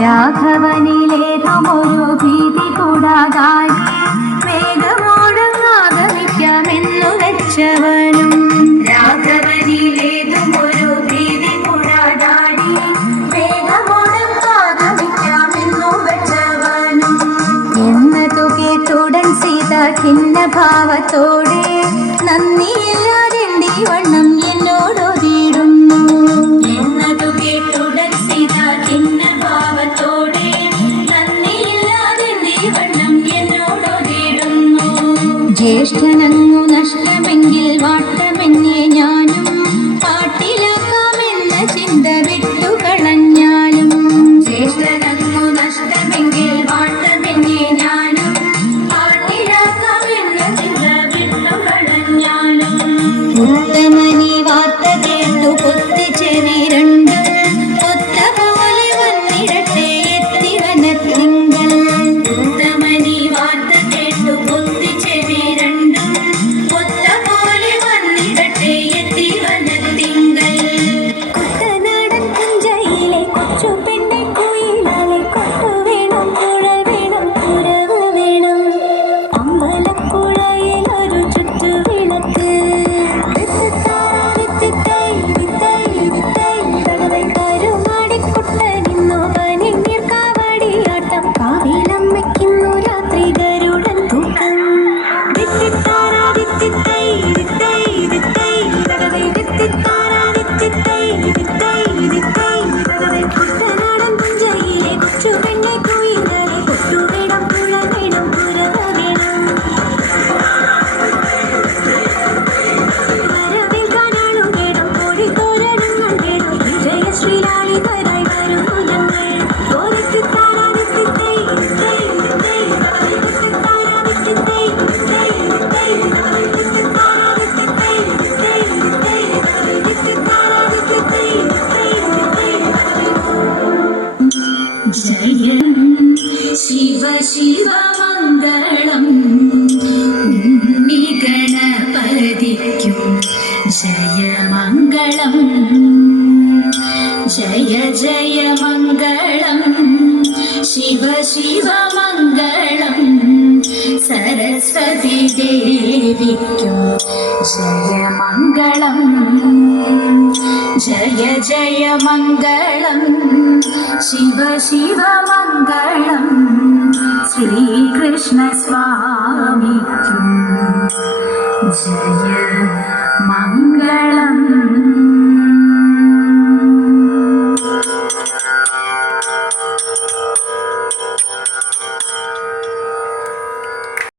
രാഘവനിലേതുമൊരു ഭീതി കൂടാതായി. വേഗമോടങ്ങാഗമിക്കാമെന്നു വെച്ചവനും. ഭീതി വെച്ചവനും. എന്നതു കേട്ടുടൻ സീത ഖിന്ന ഭാവത്തോടെ ജ്യേഷ്ഠനങ്ങു നഷ്ടമെങ്കിൽ വാട്ട jump जयन् शिव शिव मङ्गलम् निगणपदिक्युं जय मङ्गलम् जय जय मङ्गलम् शिव शिव मङ्गलम् सरस्वती देविक्यो जय मङ्गलम् जय जय मङ्गलं शिव शिव मङ्गलं श्रीकृष्णस्वामी जय मङ्गलम्